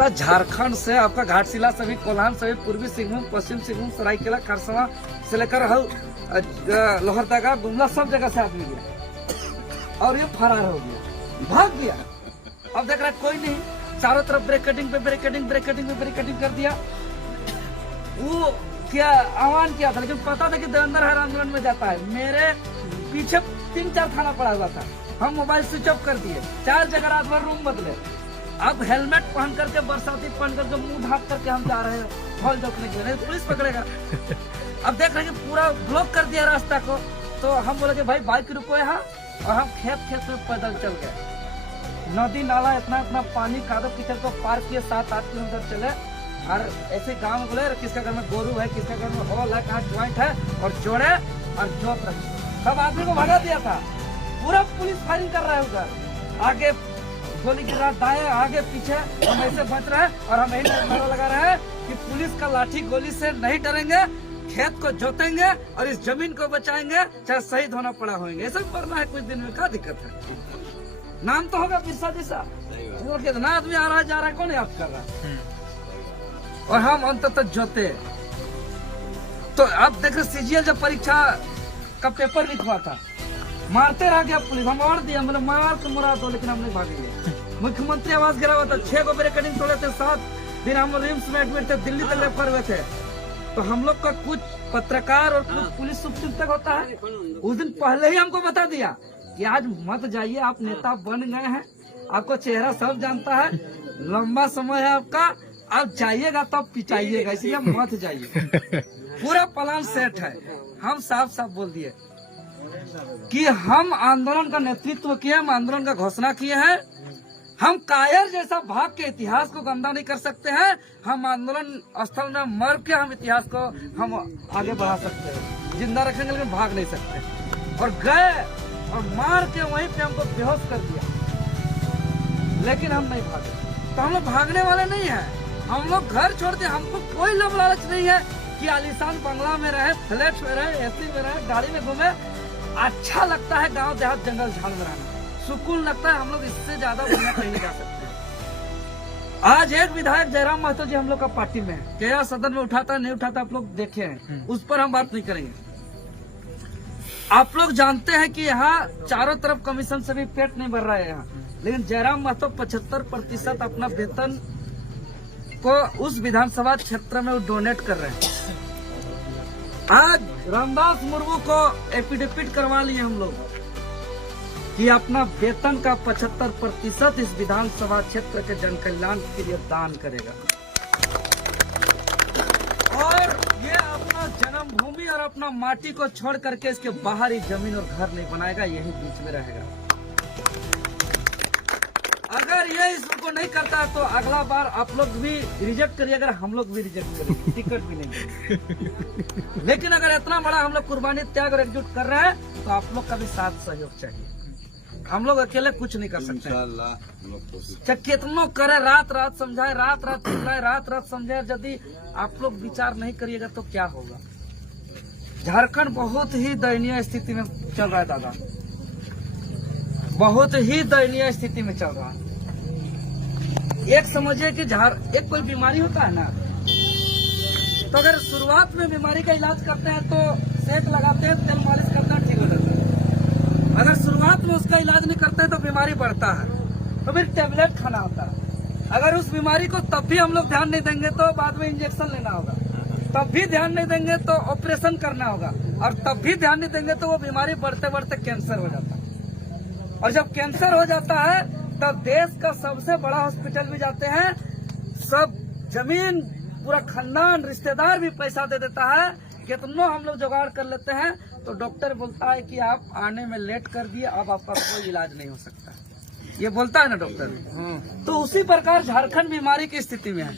पूरा झारखंड से आपका घाटशिला सभी कोल्हान सभी पूर्वी सिंहभूम पश्चिम सिंहभूम सरायकेला खरसावां से लेकर लोहरदगा गुमला सब जगह से आदमी गया और ये फरार हो गया, भाग गया। अब देख रहा कोई नहीं, चारों तरफ ब्रेकेटिंग पे ब्रेकेटिंग कर दिया। वो क्या आह्वान किया था, लेकिन पता था कि देवेंद्र हर आंदोलन में जाता है। मेरे पीछे 3-4 थाना पड़ा हुआ था, हम मोबाइल स्विच ऑफ कर दिए, 4 जगह रात भर रूम बदले। अब हेलमेट पहन करके बरसाती पहन करके मुंह ढाक करके हम जा रहे हैं हॉल जोखने के लिए, पुलिस पकड़ेगा। अब देख रहे हैं कि पूरा ब्लॉक कर दिया रास्ता को, तो हम बोले कि भाई बाइक रुको यहाँ, और हम खेत में पैदल चल गए। नदी नाला इतना पानी कादव कीचड़ को पार किए, 7-8 किलोमीटर चले। और ऐसे गाँव में बोले किसका घर में गोरू है, किसका घर में हॉल है, कहाँ ज्वाइंट है, और जोड़े और जोत रखे। सब आदमी को भगा दिया था, पूरा पुलिस फायरिंग कर रहा है उधर, आगे गोली गिर रहा, दाएं आगे पीछे, हम ऐसे बच रहे हैं। और हम यही नारा लगा रहे हैं कि पुलिस का लाठी गोली से नहीं डरेंगे, खेत को जोतेंगे और इस जमीन को बचाएंगे, चाहे शहीद होना पड़ा होंगे। ऐसा करना है कुछ दिन में, क्या दिक्कत है? नाम तो होगा बिरसा जैसा, कितना आदमी आ रहा है जा रहा है, कौन याद कर रहा है? और हम अंत तक जोते। तो अब देखो सीजीएल जब परीक्षा का पेपर लिखवा था, मारते रह गया पुलिस, हम और दिया, मतलब मार के मुरा दो, लेकिन हमने भाग लिया। मुख्यमंत्री आवास गिरा हुआ था, 6 को बैरिकेडिंग तोड़े थे, 7 दिन हम रिम्स में एडमिट थे, दिल्ली तक रेफर हुए थे। तो हम लोग का कुछ पत्रकार और कुछ पुलिस सुप्रीम होता है, उस दिन पहले ही हमको बता दिया कि आज मत जाइए, आप नेता बन गए हैं, आपको चेहरा सब जानता है, लंबा समय है आपका, आप जाइएगा तब पिटाइएगा, इसलिए मत जाइए। पूरा प्लान सेट है। हम साफ साफ बोल दिए कि हम आंदोलन का नेतृत्व किए, हम आंदोलन का घोषणा किए हैं। हम कायर जैसा भाग के इतिहास को गंदा नहीं कर सकते हैं। हम आंदोलन स्थल में मर के हम इतिहास को हम आगे बढ़ा सकते हैं, जिंदा रखेंगे, लेकिन भाग नहीं सकते। और गए और मार के वहीं पे हमको बेहोश कर दिया, लेकिन हम नहीं भागे। तो हम लोग भागने वाले नहीं हैं। हम लोग घर छोड़ के, हमको कोई लब लालच नहीं है कि आलीशान बंगला में रहे, फ्लैट में रहे, एसी में रहे, गाड़ी में घूमे। अच्छा लगता है गांव देहात जंगल झाड़ में रहना, सुकून लगता है। हम लोग इससे ज्यादा बढ़िया कहीं नहीं जा सकते। आज एक विधायक जयराम महतो जी हम लोग का पार्टी में है, क्या सदन में उठाता नहीं उठाता आप लोग देखे हैं, उस पर हम बात नहीं करेंगे। आप लोग जानते हैं कि यहाँ चारों तरफ कमीशन से भी पेट नहीं भर रहा है यहाँ, लेकिन जयराम महतो 75% अपना वेतन को उस विधानसभा क्षेत्र में वो डोनेट कर रहे हैं। आज रामदास मुर्मू को एफिडेविट करवा लिए हम लोग कि अपना वेतन का 75% इस विधानसभा क्षेत्र के जन कल्याण के लिए दान करेगा। और ये अपना जन्मभूमि और अपना माटी को छोड़ करके इसके बाहर ही जमीन और घर नहीं बनाएगा, यही बीच में रहेगा। अगर ये इसको नहीं करता तो अगला बार आप लोग भी रिजेक्ट करिए, अगर हम लोग भी रिजेक्ट करेंगे, टिकट भी नहीं। लेकिन अगर इतना बड़ा हम लोग कुर्बानी त्याग और एकजुट कर रहे हैं तो आप लोग का भी साथ सहयोग चाहिए। हम लोग अकेले कुछ नहीं कर सकते। चाहे कितनों करे, रात रात समझाए, रात रात चिल्लाए, रात रात समझाए, यदि आप लोग विचार नहीं करिएगा तो क्या होगा? झारखंड बहुत ही दयनीय स्थिति में चल रहा है दादा, बहुत ही दयनीय स्थिति में चल रहा है। एक समझिए कि एक कोई बीमारी होता है ना, तो अगर शुरुआत में बीमारी का इलाज करते हैं तो सेक लगाते हैं, तेल मालिश करते हैं, ठीक हो जाता है। अगर शुरुआत में उसका इलाज नहीं करते हैं तो बीमारी बढ़ता है, तो फिर टेबलेट खाना होता है। अगर उस बीमारी को तब भी हम लोग ध्यान नहीं देंगे तो बाद में इंजेक्शन लेना होगा, तब भी ध्यान नहीं देंगे तो ऑपरेशन करना होगा, और तब भी ध्यान नहीं देंगे तो वो बीमारी बढ़ते बढ़ते कैंसर हो जाता है। और जब कैंसर हो जाता है तब देश का सबसे बड़ा हॉस्पिटल भी जाते हैं, सब जमीन पूरा खानदान रिश्तेदार भी पैसा दे देता है, कितनों हम लोग जुगाड़ कर लेते हैं, तो डॉक्टर बोलता है कि आप आने में लेट कर दिए, अब आपका कोई इलाज नहीं हो सकता। ये बोलता है ना डॉक्टर। तो उसी प्रकार झारखंड बीमारी की स्थिति में है।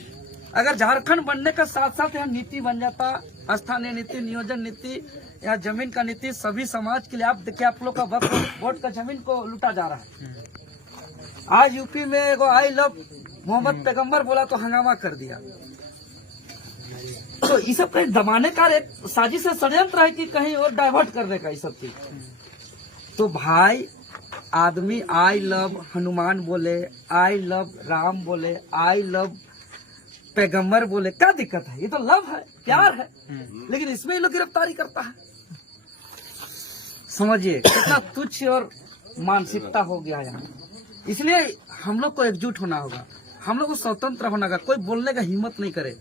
अगर झारखंड बनने के साथ साथ यहाँ नीति बन जाता, स्थानीय नीति, नियोजन नीति या जमीन का नीति सभी समाज के लिए। आप देखिए, आप लोग का वोट का जमीन को लूटा जा रहा है। आज यूपी में एगो आई लव मोहम्मद पैगंबर बोला तो हंगामा कर दिया। तो ये सब कहीं दबाने का एक साजिश है, षड्यंत्र है कि कहीं और डाइवर्ट करने का ये सब चीज। तो भाई आदमी आई लव हनुमान बोले, आई लव राम बोले, आई लव पैगंबर बोले, क्या दिक्कत है? ये तो लव है, प्यार है, लेकिन इसमें ये लोग गिरफ्तारी करता है। समझिए कितना तुच्छ और मानसिकता हो गया यहाँ। इसलिए हम लोग को एकजुट होना होगा, हम लोग को स्वतंत्र होना होगा। कोई बोलने का हिम्मत नहीं करे।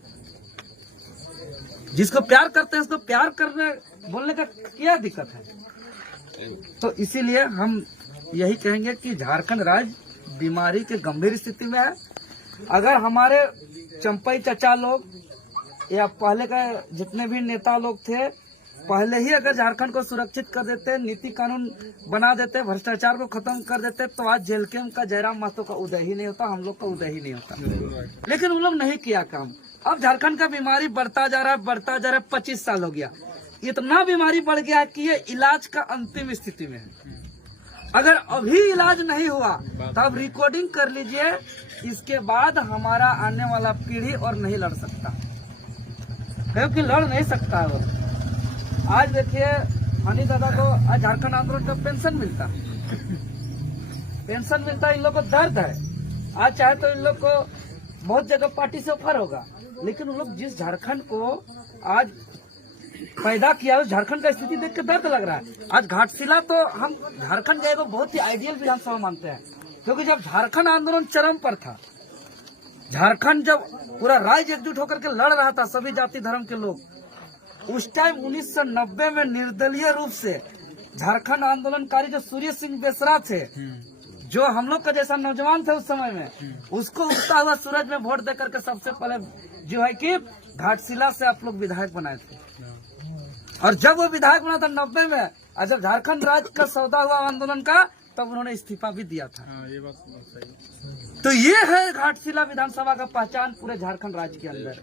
जिसको प्यार करते हैं उसको प्यार करने बोलने का क्या दिक्कत है? तो इसीलिए हम यही कहेंगे कि झारखंड राज्य बीमारी के गंभीर स्थिति में है। अगर हमारे चंपई चचा लोग या पहले का जितने भी नेता लोग थे, पहले ही अगर झारखंड को सुरक्षित कर देते, नीति कानून बना देते, भ्रष्टाचार को खत्म कर देते, तो आज जेल के उनका जयराम महतो का उदय ही नहीं होता, हम लोग का उदय ही नहीं होता। लेकिन उन लोग नहीं किया काम। अब झारखंड का बीमारी बढ़ता जा रहा है। 25 साल हो गया, इतना बीमारी बढ़ गया है कि ये इलाज का अंतिम स्थिति में है। अगर अभी इलाज नहीं हुआ तो अब रिकॉर्डिंग कर लीजिए, इसके बाद हमारा आने वाला पीढ़ी और नहीं लड़ सकता, क्योंकि लड़ नहीं सकता है वो। आज देखिए हनी दादा को आज झारखंड आंदोलन का पेंशन मिलता है, इन लोग को दर्द है। आज चाहे तो इन लोग को बहुत जगह पार्टी से ऑफर होगा, लेकिन उन लोग जिस झारखंड को आज पैदा किया, उस झारखंड का स्थिति देख के दर्द लग रहा है। आज घाटशिला तो हम झारखंड गए को बहुत ही आइडियल विधानसभा मानते हैं, क्योंकि जब झारखंड आंदोलन चरम पर था, झारखंड जब पूरा राज्य एकजुट होकर के लड़ रहा था, सभी जाति धर्म के लोग, उस टाइम 1990 में निर्दलीय रूप से झारखंड आंदोलनकारी जो सूर्य सिंह बेसरा थे, जो हम लोग का जैसा नौजवान थे उस समय में, उसको उगता हुआ सूरज में वोट देकर के सबसे पहले जो है कि घाटशिला से आप लोग विधायक बनाए थे। और जब वो विधायक बना था 90 में, और जब झारखंड राज्य का सौदा हुआ आंदोलन का, तब उन्होंने इस्तीफा भी दिया था। ये बात सही। तो ये है घाटशिला विधानसभा का पहचान पूरे झारखंड राज्य के अंदर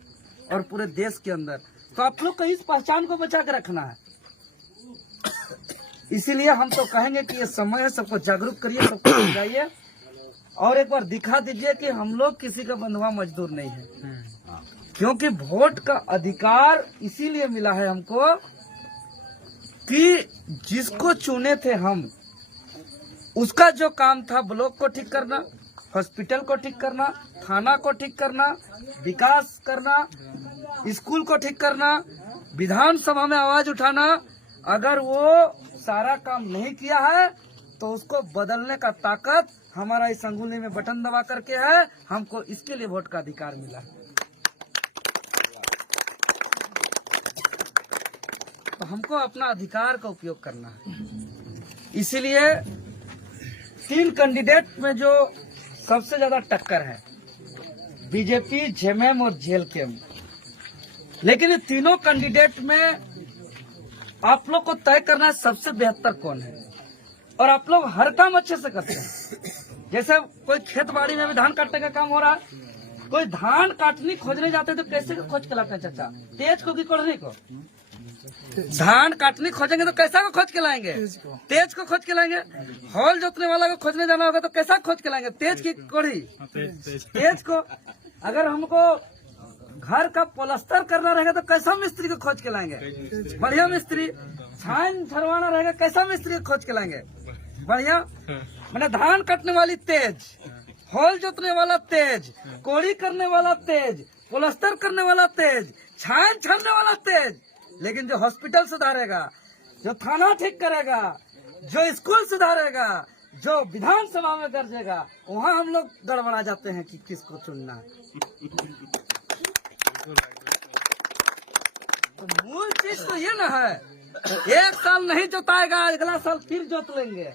और पूरे देश के अंदर। तो आप लोग को इस पहचान को बचा के रखना है। इसीलिए हम तो कहेंगे कि ये समय है, सबको जागरूक करिए, सबको समझाइए और एक बार दिखा दीजिए कि हम लोग किसी का बंधुआ मजदूर नहीं है। क्योंकि वोट का अधिकार इसीलिए मिला है हमको कि जिसको चुने थे हम, उसका जो काम था ब्लॉक को ठीक करना, हॉस्पिटल को ठीक करना, थाना को ठीक करना, विकास करना, स्कूल को ठीक करना, विधानसभा में आवाज उठाना, अगर वो सारा काम नहीं किया है तो उसको बदलने का ताकत हमारा इस अंगुली में बटन दबा करके है। हमको इसके लिए वोट का अधिकार मिला है। तो हमको अपना अधिकार का उपयोग करना है। इसीलिए 3 कैंडिडेट में जो सबसे ज्यादा टक्कर है, बीजेपी, जेएमएम और जेएलके। लेकिन ये तीनों कैंडिडेट में आप लोग को तय करना है सबसे बेहतर कौन है। और आप लोग हर काम अच्छे से करते हैं। जैसे कोई खेत बाड़ी में भी धान काटने का काम हो रहा है, कोई धान काटनी खोजने जाते तो कैसे खोज के लाते हैं चाचा? तेज को कि कोढ़नी को? धान काटनी खोजेंगे तो कैसा को खोज के लाएंगे? तेज को खोज के लाएंगे। हॉल जोतने वाला को खोजने जाना होगा तो कैसा खोज के लाएंगे? तेज की कोढ़ी? तेज को। अगर हमको घर का प्लास्टर करना रहेगा तो कैसा मिस्त्री को खोज के लाएंगे? बढ़िया मिस्त्री। छान छरवाना रहेगा, कैसा मिस्त्री को खोज के लाएंगे? बढ़िया। मैंने धान काटने वाली तेज, हॉल जोतने वाला तेज, कोड़ी करने वाला तेज, प्लास्टर करने वाला तेज, छान छानने वाला तेज। लेकिन जो हॉस्पिटल सुधारेगा, जो थाना ठीक करेगा, जो स्कूल सुधारेगा, जो विधानसभा में गरजेगा, वहाँ हम लोग गड़बड़ा जाते हैं कि किसको चुनना है। तो मूल चीज तो ये न है, 1 साल नहीं जोताएगा, अगला साल फिर जोत लेंगे।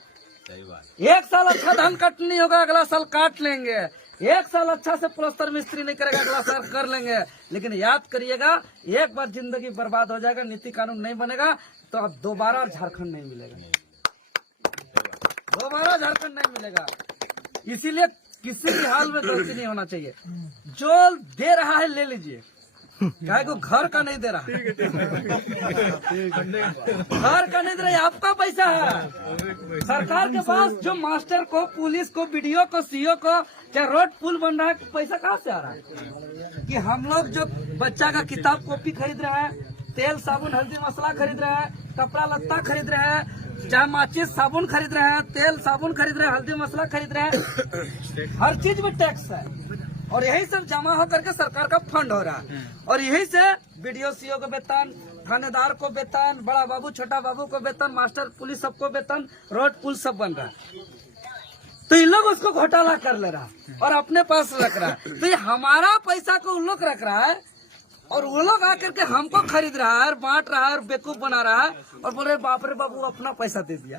1 साल अच्छा धान काटनी होगा, अगला साल काट लेंगे। 1 साल अच्छा से प्लास्टर मिस्त्री नहीं करेगा, अगला साल कर लेंगे। लेकिन याद करिएगा, एक बार जिंदगी बर्बाद हो जाएगा, नीति कानून नहीं बनेगा तो अब दोबारा झारखंड नहीं मिलेगा, दोबारा झारखंड नहीं मिलेगा। इसीलिए किसी भी हाल में दोस्ती नहीं होना चाहिए। जो दे रहा है ले लीजिए, गाय को घर का नहीं दे रहा, घर का नहीं दे रहा, आपका पैसा है। सरकार के पास जो मास्टर को, पुलिस को, बीडीओ को, सीओ को, चाहे रोड पुल बन रहा है, पैसा कहाँ से आ रहा है? कि हम लोग जो बच्चा का किताब कॉपी खरीद रहे हैं, तेल साबुन हल्दी मसाला खरीद रहे हैं, कपड़ा लत्ता खरीद रहे हैं, चाहे माचिस साबुन खरीद रहे हैं, तेल साबुन खरीद रहे हैं, हल्दी मसाला खरीद रहे हैं, हर चीज में टैक्स है। और यही सब जमा हो करके सरकार का फंड हो रहा है। और यही से बीडीओ सीओ को वेतन, थानेदार को वेतन, बड़ा बाबू छोटा बाबू को वेतन, मास्टर पुलिस सबको वेतन, रोड पुल सब बन रहा है। तो इन लोग उसको घोटाला कर ले रहा है और अपने पास रख रहा है। तो ये हमारा पैसा को उन लोग रख रहा है और वो लोग आकर के हमको खरीद रहा है और बांट रहा है और बेवकूफ बना रहा है और बोल रहे बाप रे बाबू अपना पैसा दे दिया।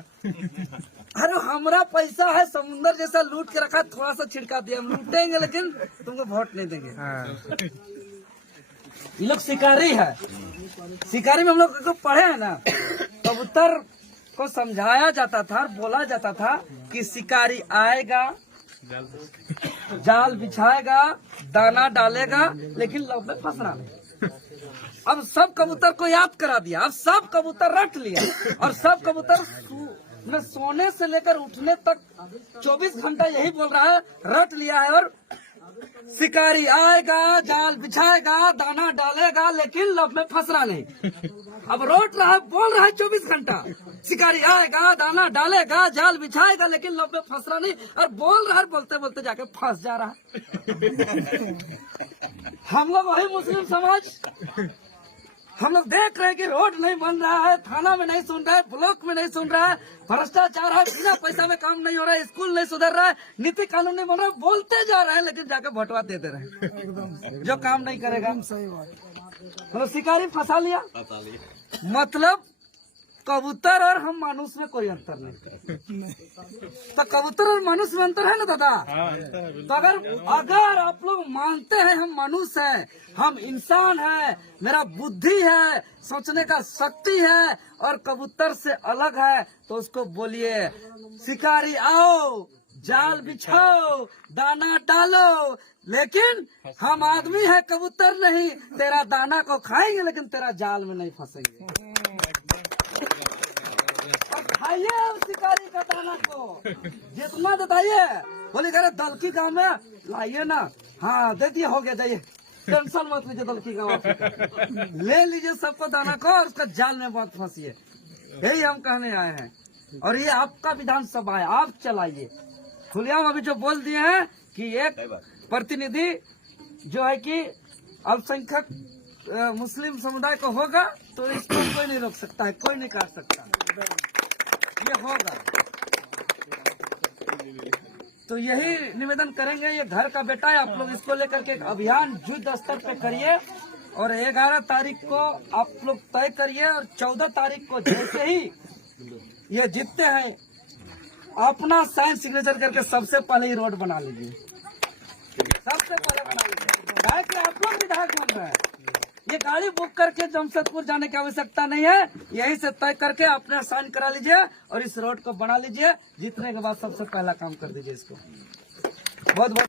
अरे हमारा पैसा है, समुंदर जैसा लूट के रखा, थोड़ा सा छिड़का दिया, हम लूटेंगे लेकिन तुमको वोट नहीं देंगे। ये लोग शिकारी है। शिकारी में हम लोग को पढ़े हैं ना, कबूतर को समझाया जाता था और बोला जाता था कि शिकारी आएगा, जाल बिछाएगा, दाना डालेगा, लेकिन लव में फंसना नहीं। अब सब कबूतर को याद करा दिया, अब सब कबूतर रट लिया और सब कबूतर में सोने से लेकर उठने तक 24 घंटा यही बोल रहा है, रट लिया है। और शिकारी आएगा, जाल बिछाएगा, दाना डालेगा, लेकिन लब में फंसना नहीं। अब रोट रहा है, बोल रहा है 24 घंटा, शिकारी आएगा, दाना डालेगा, जाल बिछाएगा, लेकिन लब में फंसना नहीं। और बोल रहा है, बोलते बोलते जाके फंस जा रहा है। हम लोग वही मुस्लिम समाज, हम लोग देख रहे हैं कि रोड नहीं बन रहा है, थाना में नहीं सुन रहा है, ब्लॉक में नहीं सुन रहा है, भ्रष्टाचार है, बिना पैसा में काम नहीं हो रहा है, स्कूल नहीं सुधर रहा है, नीति कानून नहीं बन रहा है, बोलते जा रहे हैं लेकिन जाके भटवा देते रहे जो काम नहीं करेगा। मतलब शिकारी फंसा लिया। मतलब कबूतर और हम मनुष्य में कोई अंतर नहीं। तो कबूतर और मनुष्य में अंतर है ना दादा? तो अगर आप लोग मानते हैं हम मनुष्य हैं, हम इंसान हैं, मेरा बुद्धि है, सोचने का शक्ति है और कबूतर से अलग है, तो उसको बोलिए शिकारी आओ, जाल बिछाओ, दाना डालो, लेकिन हम आदमी है, कबूतर नहीं। तेरा दाना को खाएंगे लेकिन तेरा जाल में नहीं फंसेंगे। खाइए शिकारी का दाना को, जितना बताइए। बोले करे दलकी गाँव में लाइए ना, हाँ दे दिए, हो गया, जाइए, टेंशन मत लीजिए, दलकी गाँव ले लीजिए सबको दाना को और उसका जाल में मत फंसिए। यही हम कहने आए हैं। और ये आपका विधानसभा है, आप चलाइए। खुलेआम अभी जो बोल दिए हैं कि एक प्रतिनिधि जो है कि अल्पसंख्यक मुस्लिम समुदाय को होगा, तो इसको कोई नहीं रोक सकता है, कोई नहीं काट सकता, ये होगा। तो यही निवेदन करेंगे, ये घर का बेटा है, आप लोग इसको लेकर के एक अभियान युद्ध स्तर पे करिए और 11 तारीख को आप लोग तय करिए और 14 तारीख को जैसे ही ये जीतते हैं अपना साइन सिग्नेचर करके सबसे पहले ही रोड बना लीजिए, सबसे पहले बना लीजिए। कि आप लोग विधायक बन रहे हैं, ये गाड़ी बुक करके जमशेदपुर जाने की आवश्यकता नहीं है, यही से तय करके अपना साइन करा लीजिए और इस रोड को बना लीजिए। जीतने के बाद सबसे पहला काम कर दीजिए इसको। बहुत बहुत